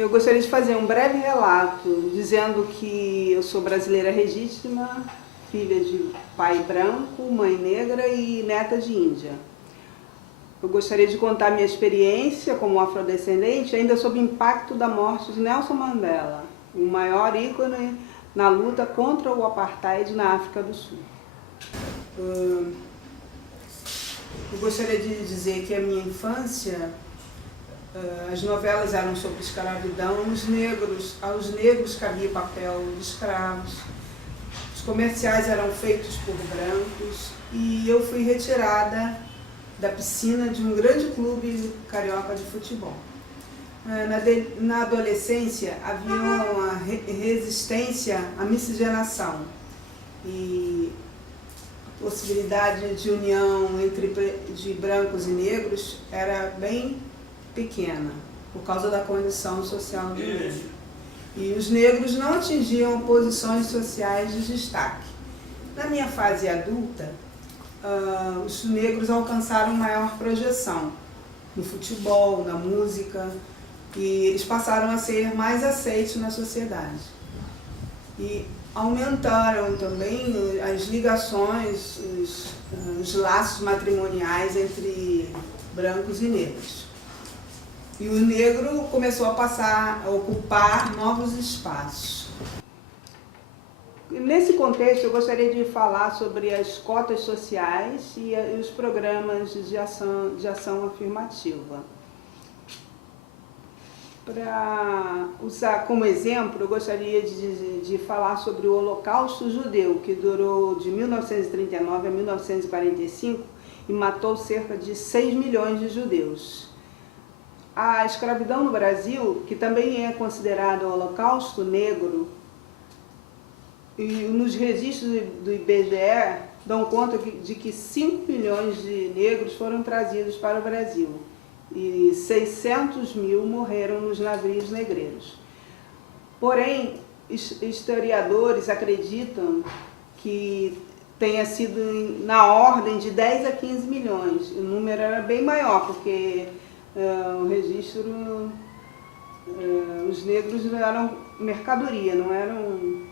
Eu gostaria de fazer um breve relato dizendo que eu sou brasileira legítima, filha de pai branco, mãe negra e neta de índia. Eu gostaria de contar minha experiência como afrodescendente ainda sob o impacto da morte de Nelson Mandela, o maior ícone na luta contra o apartheid na África do Sul. Eu gostaria de dizer que a minha infância, as novelas eram sobre escravidão, aos negros cabia o papel de escravos, os comerciais eram feitos por brancos e eu fui retirada da piscina de um grande clube carioca de futebol. Na adolescência havia uma resistência à miscigenação e a possibilidade de união de brancos e negros era bem pequena, por causa da condição social do negro. E os negros não atingiam posições sociais de destaque. Na minha fase adulta, os negros alcançaram maior projeção no futebol, na música, e eles passaram a ser mais aceitos na sociedade. E aumentaram também as ligações, os laços matrimoniais entre brancos e negros. E o negro começou a passar a ocupar novos espaços. Nesse contexto, eu gostaria de falar sobre as cotas sociais e os programas de ação afirmativa. Para usar como exemplo, eu gostaria de falar sobre o Holocausto Judeu, que durou de 1939 a 1945 e matou cerca de 6 milhões de judeus. A escravidão no Brasil, que também é considerada o Holocausto Negro, e nos registros do IBGE dão conta de que 5 milhões de negros foram trazidos para o Brasil e 600 mil morreram nos navios negreiros. Porém, historiadores acreditam que tenha sido na ordem de 10 a 15 milhões. O número era bem maior, porque o registro, os negros eram mercadoria, não eram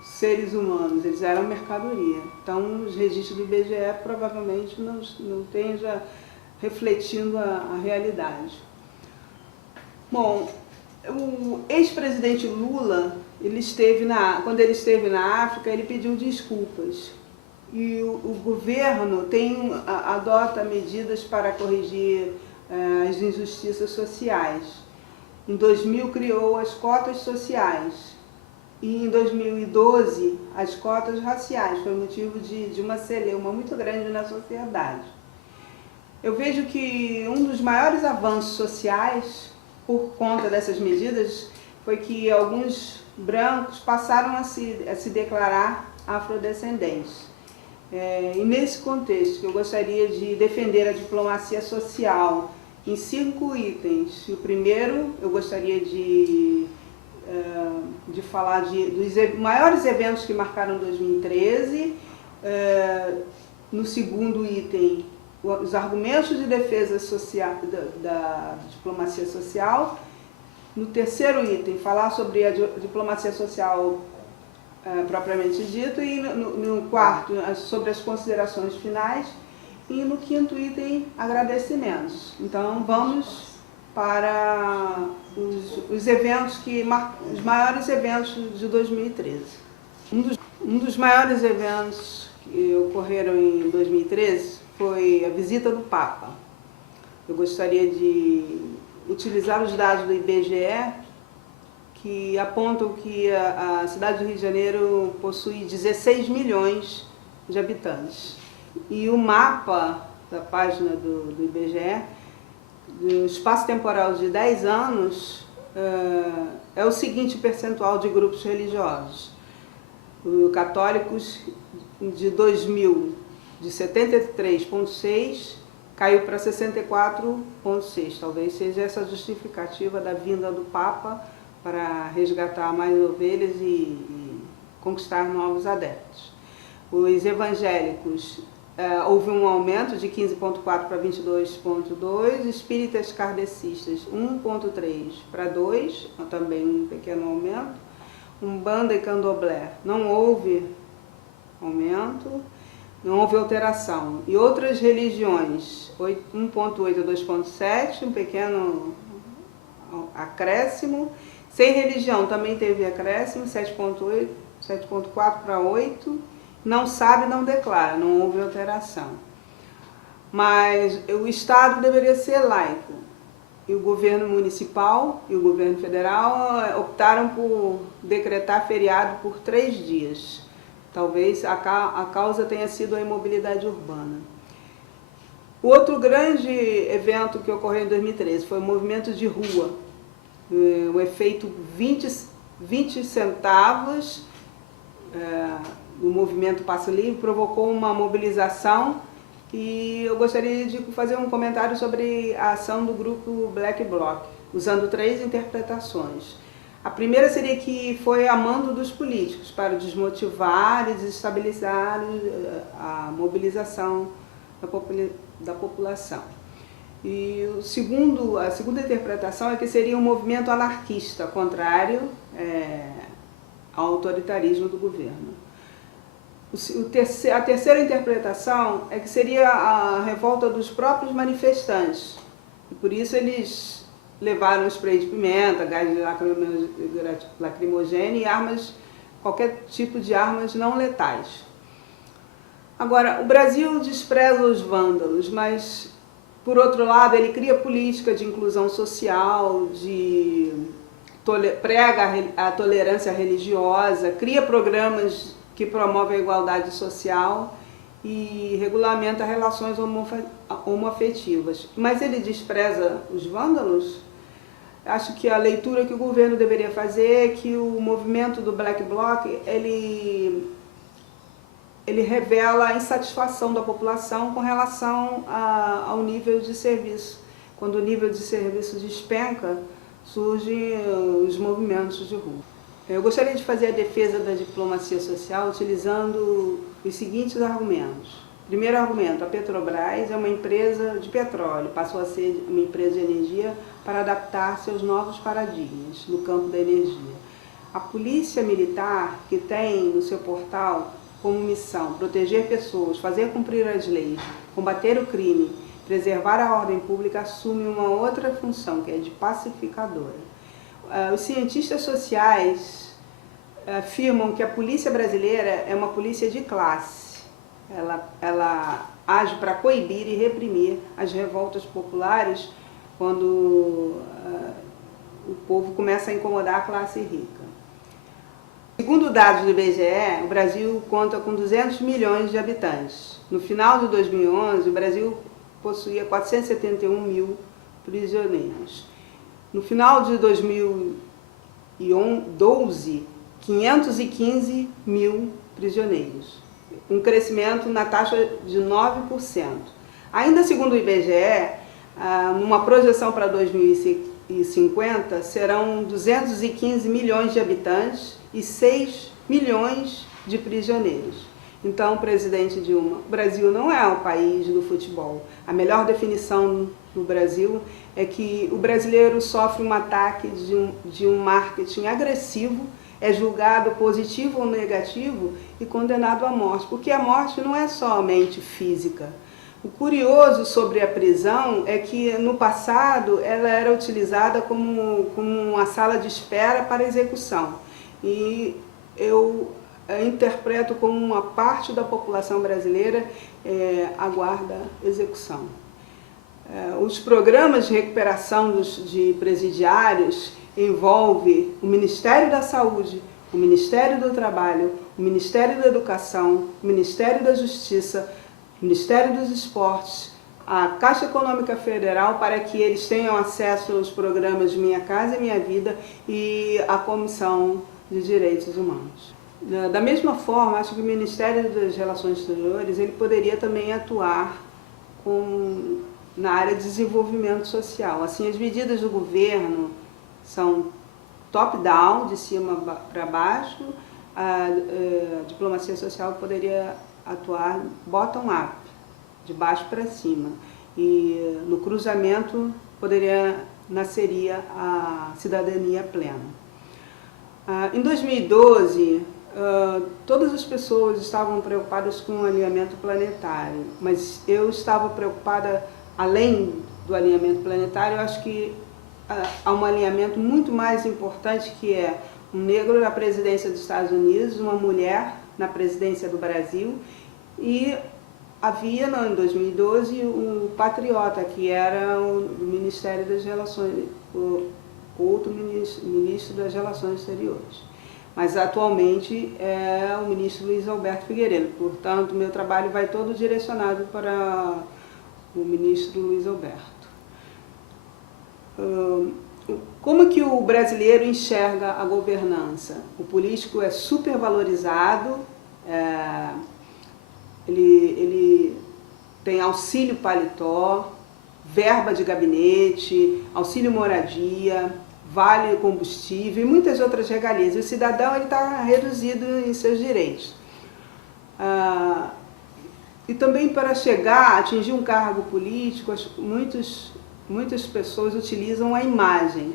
seres humanos, eles eram mercadoria. Então, os registros do IBGE provavelmente não estejam refletindo a realidade. Bom, o ex-presidente Lula, quando ele esteve na África, ele pediu desculpas. E o governo adota medidas para corrigir as injustiças sociais. Em 2000 criou as cotas sociais e em 2012 as cotas raciais, foi motivo de uma celeuma muito grande na sociedade. Eu vejo que um dos maiores avanços sociais, por conta dessas medidas, foi que alguns brancos passaram a se declarar afrodescendentes. E nesse contexto, eu gostaria de defender a diplomacia social em 5 itens. O primeiro, eu gostaria de falar dos maiores eventos que marcaram 2013. No segundo item, os argumentos de defesa social, da diplomacia social. No terceiro item, falar sobre a diplomacia social propriamente dito, e no quarto, sobre as considerações finais, e no quinto item, agradecimentos. Então, vamos para os eventos os maiores eventos de 2013. Um dos maiores eventos que ocorreram em 2013 foi a visita do Papa. Eu gostaria de utilizar os dados do IBGE, que apontam que a cidade do Rio de Janeiro possui 16 milhões de habitantes. E o mapa da página do IBGE, do espaço temporal de 10 anos, é o seguinte percentual de grupos religiosos. Os católicos, de 2000, de 73,6, caiu para 64,6. Talvez seja essa justificativa da vinda do Papa para resgatar mais ovelhas e conquistar novos adeptos. Os evangélicos houve um aumento de 15,4 para 22,2, espíritas kardecistas 1,3 para 2, também um pequeno aumento, umbanda e candomblé não houve aumento, não houve alteração, e outras religiões 1,8 a 2,7, um pequeno acréscimo, sem religião também teve acréscimo, 7,4 para 8, não sabe, não declara, não houve alteração. Mas o Estado deveria ser laico, e o governo municipal e o governo federal optaram por decretar feriado por 3 dias. Talvez a causa tenha sido a imobilidade urbana. O outro grande evento que ocorreu em 2013 foi o movimento de rua. O efeito 20 centavos o movimento Passo Livre provocou uma mobilização, e eu gostaria de fazer um comentário sobre a ação do grupo Black Bloc, usando 3 interpretações. A primeira seria que foi a mando dos políticos para desmotivar e desestabilizar a mobilização da população. E a segunda interpretação é que seria um movimento anarquista, contrário ao autoritarismo do governo. A terceira interpretação é que seria a revolta dos próprios manifestantes, e por isso eles levaram spray de pimenta, gás lacrimogêneo e qualquer tipo de armas não letais. Agora, o Brasil despreza os vândalos, mas, por outro lado, ele cria política de inclusão social, prega a tolerância religiosa, cria programas que promovem a igualdade social e regulamenta relações homoafetivas. Mas ele despreza os vândalos? Acho que a leitura que o governo deveria fazer é que o movimento do Black Bloc, ele revela a insatisfação da população com relação ao nível de serviço. Quando o nível de serviço despenca, surgem os movimentos de rua. Eu gostaria de fazer a defesa da diplomacia social utilizando os seguintes argumentos. Primeiro argumento, a Petrobras é uma empresa de petróleo, passou a ser uma empresa de energia para adaptar-se aos novos paradigmas no campo da energia. A Polícia Militar, que tem no seu portal como missão proteger pessoas, fazer cumprir as leis, combater o crime, preservar a ordem pública, assume uma outra função, que é de pacificadora. Os cientistas sociais afirmam que a polícia brasileira é uma polícia de classe. Ela age para coibir e reprimir as revoltas populares quando o povo começa a incomodar a classe rica. Segundo dados do IBGE, o Brasil conta com 200 milhões de habitantes. No final de 2011, o Brasil possuía 471 mil prisioneiros. No final de 2012, 515 mil prisioneiros, um crescimento na taxa de 9%. Ainda segundo o IBGE, numa projeção para 2050, serão 215 milhões de habitantes e 6 milhões de prisioneiros. Então, presidente Dilma, o Brasil não é o país do futebol. A melhor definição do Brasil é que o brasileiro sofre um ataque de um marketing agressivo, é julgado positivo ou negativo e condenado à morte, porque a morte não é somente física. O curioso sobre a prisão é que, no passado, ela era utilizada como uma sala de espera para execução. E eu interpreto como uma parte da população brasileira aguarda execução. Os programas de recuperação de presidiários envolvem o Ministério da Saúde, o Ministério do Trabalho, o Ministério da Educação, o Ministério da Justiça, o Ministério dos Esportes, a Caixa Econômica Federal, para que eles tenham acesso aos programas Minha Casa e Minha Vida e a Comissão de Direitos Humanos. Da mesma forma, acho que o Ministério das Relações Exteriores ele poderia também atuar na área de desenvolvimento social. Assim, as medidas do governo são top-down, de cima para baixo, a diplomacia social poderia atuar bottom-up. de baixo para cima. E no cruzamento nasceria a cidadania plena. Em 2012, todas as pessoas estavam preocupadas com o alinhamento planetário, mas eu estava preocupada, além do alinhamento planetário, eu acho que há um alinhamento muito mais importante, que é um negro na presidência dos Estados Unidos, uma mulher na presidência do Brasil, e havia, em 2012, o Patriota, que era o Ministério das Relações, o outro ministro das Relações Exteriores. Mas atualmente é o ministro Luiz Alberto Figueiredo, portanto, meu trabalho vai todo direcionado para o ministro Luiz Alberto. Como que o brasileiro enxerga a governança? O político é supervalorizado, ele tem auxílio paletó, verba de gabinete, auxílio moradia, vale combustível e muitas outras regalias. O cidadão está reduzido em seus direitos. E também para chegar, atingir um cargo político, muitas pessoas utilizam a imagem.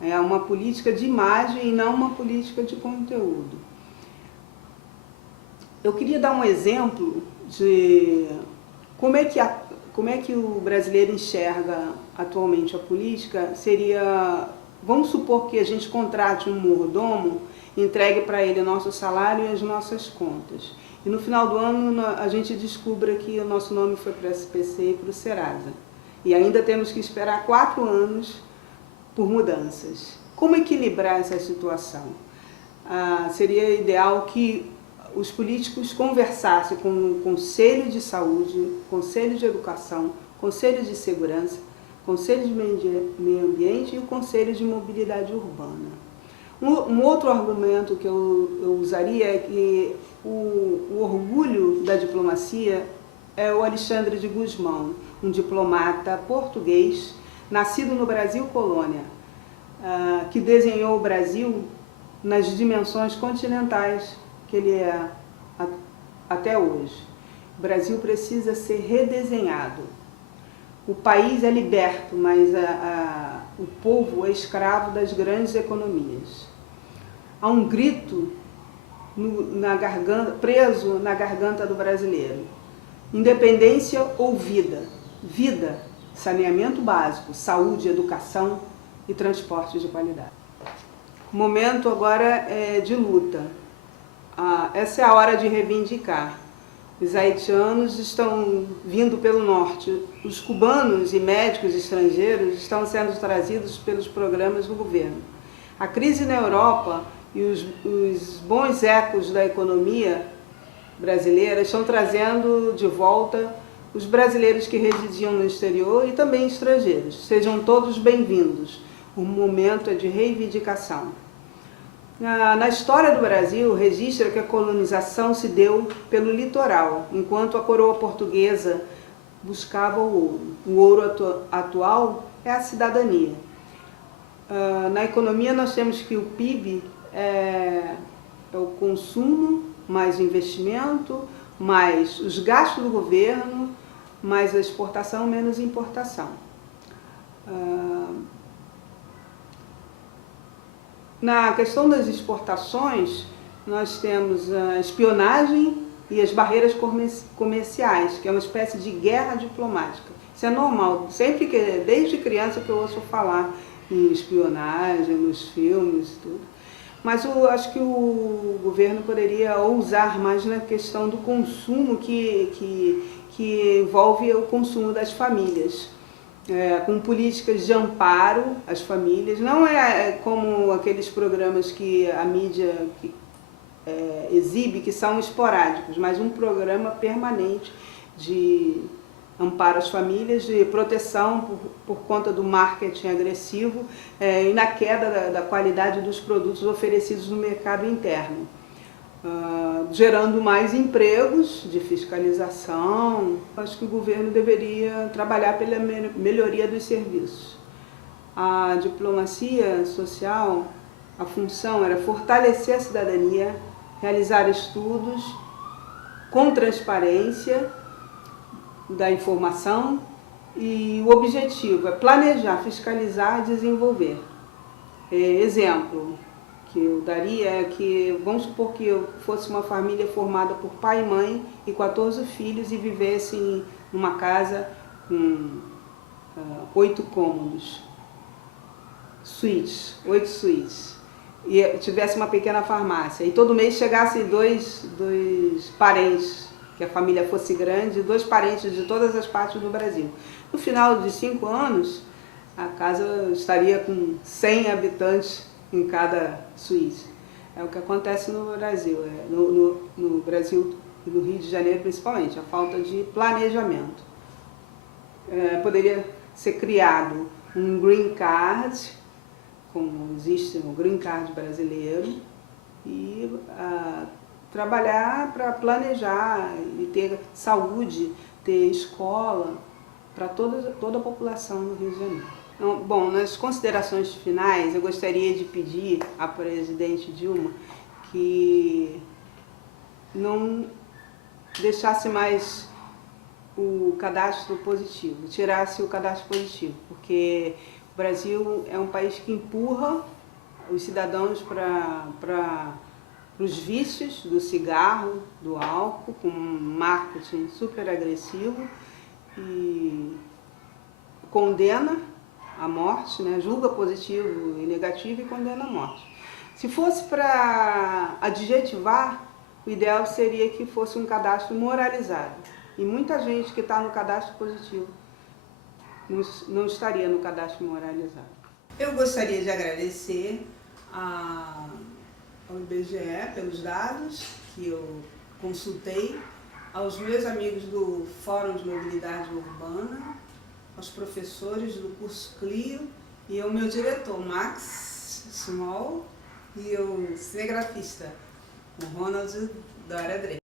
É uma política de imagem e não uma política de conteúdo. Eu queria dar um exemplo de como é que o brasileiro enxerga atualmente a política. Vamos supor que a gente contrate um mordomo, entregue para ele o nosso salário e as nossas contas. E no final do ano a gente descubra que o nosso nome foi para o SPC e para o Serasa. E ainda temos que esperar 4 anos por mudanças. Como equilibrar essa situação? Seria ideal que os políticos conversassem com o Conselho de Saúde, Conselho de Educação, Conselho de Segurança, Conselho de Meio Ambiente e o Conselho de Mobilidade Urbana. Um outro argumento que eu usaria é que o orgulho da diplomacia é o Alexandre de Gusmão, um diplomata português, nascido no Brasil colônia, que desenhou o Brasil nas dimensões continentais que ele é até hoje. O Brasil precisa ser redesenhado. O país é liberto, mas o povo é escravo das grandes economias. Há um grito preso na garganta do brasileiro: independência ou vida? Vida, saneamento básico, saúde, educação e transporte de qualidade. O momento agora é de luta. Essa é a hora de reivindicar. Os haitianos estão vindo pelo norte. Os cubanos e médicos estrangeiros estão sendo trazidos pelos programas do governo. A crise na Europa e os bons ecos da economia brasileira estão trazendo de volta os brasileiros que residiam no exterior e também estrangeiros. Sejam todos bem-vindos. O momento é de reivindicação. Na história do Brasil, registra que a colonização se deu pelo litoral, enquanto a coroa portuguesa buscava o ouro. O ouro atual é a cidadania. Na economia, nós temos que o PIB é o consumo, mais o investimento, mais os gastos do governo, mais a exportação, menos importação. Na questão das exportações, nós temos a espionagem e as barreiras comerciais, que é uma espécie de guerra diplomática. Isso é normal, desde criança que eu ouço falar em espionagem, nos filmes e tudo. Mas eu acho que o governo poderia ousar mais na questão do consumo que envolve o consumo das famílias. Com políticas de amparo às famílias. Não é como aqueles programas que a mídia exibe, que são esporádicos, mas um programa permanente de amparo às famílias, de proteção por conta do marketing agressivo e na queda da qualidade dos produtos oferecidos no mercado interno. Gerando mais empregos de fiscalização. Acho que o governo deveria trabalhar pela melhoria dos serviços. A diplomacia social, a função era fortalecer a cidadania, realizar estudos com transparência, da informação, e o objetivo é planejar, fiscalizar e desenvolver. Exemplo que eu daria é que, vamos supor que eu fosse uma família formada por pai e mãe e 14 filhos e vivessem numa casa com 8 cômodos, suítes, 8 suítes, e tivesse uma pequena farmácia, e todo mês chegassem dois parentes, que a família fosse grande, 2 parentes de todas as partes do Brasil. No final de 5 anos, a casa estaria com 100 habitantes em cada suíte. É o que acontece no Brasil, no Brasil e no Rio de Janeiro principalmente, a falta de planejamento. Poderia ser criado um green card, como existe o green card brasileiro, e trabalhar para planejar e ter saúde, ter escola para toda a população do Rio de Janeiro. Então, bom, nas considerações finais, eu gostaria de pedir à presidente Dilma que não deixasse mais o cadastro positivo, tirasse o cadastro positivo, porque o Brasil é um país que empurra os cidadãos para os vícios do cigarro, do álcool, com um marketing super agressivo, e condena a morte, né? Julga positivo e negativo e condena a morte. Se fosse para adjetivar, o ideal seria que fosse um cadastro moralizado. E muita gente que está no cadastro positivo não estaria no cadastro moralizado. Eu gostaria de agradecer ao IBGE pelos dados que eu consultei, aos meus amigos do Fórum de Mobilidade Urbana, aos professores do curso Clio e ao meu diretor, Max Small, e o cinegrafista, o Ronald Dora Dre.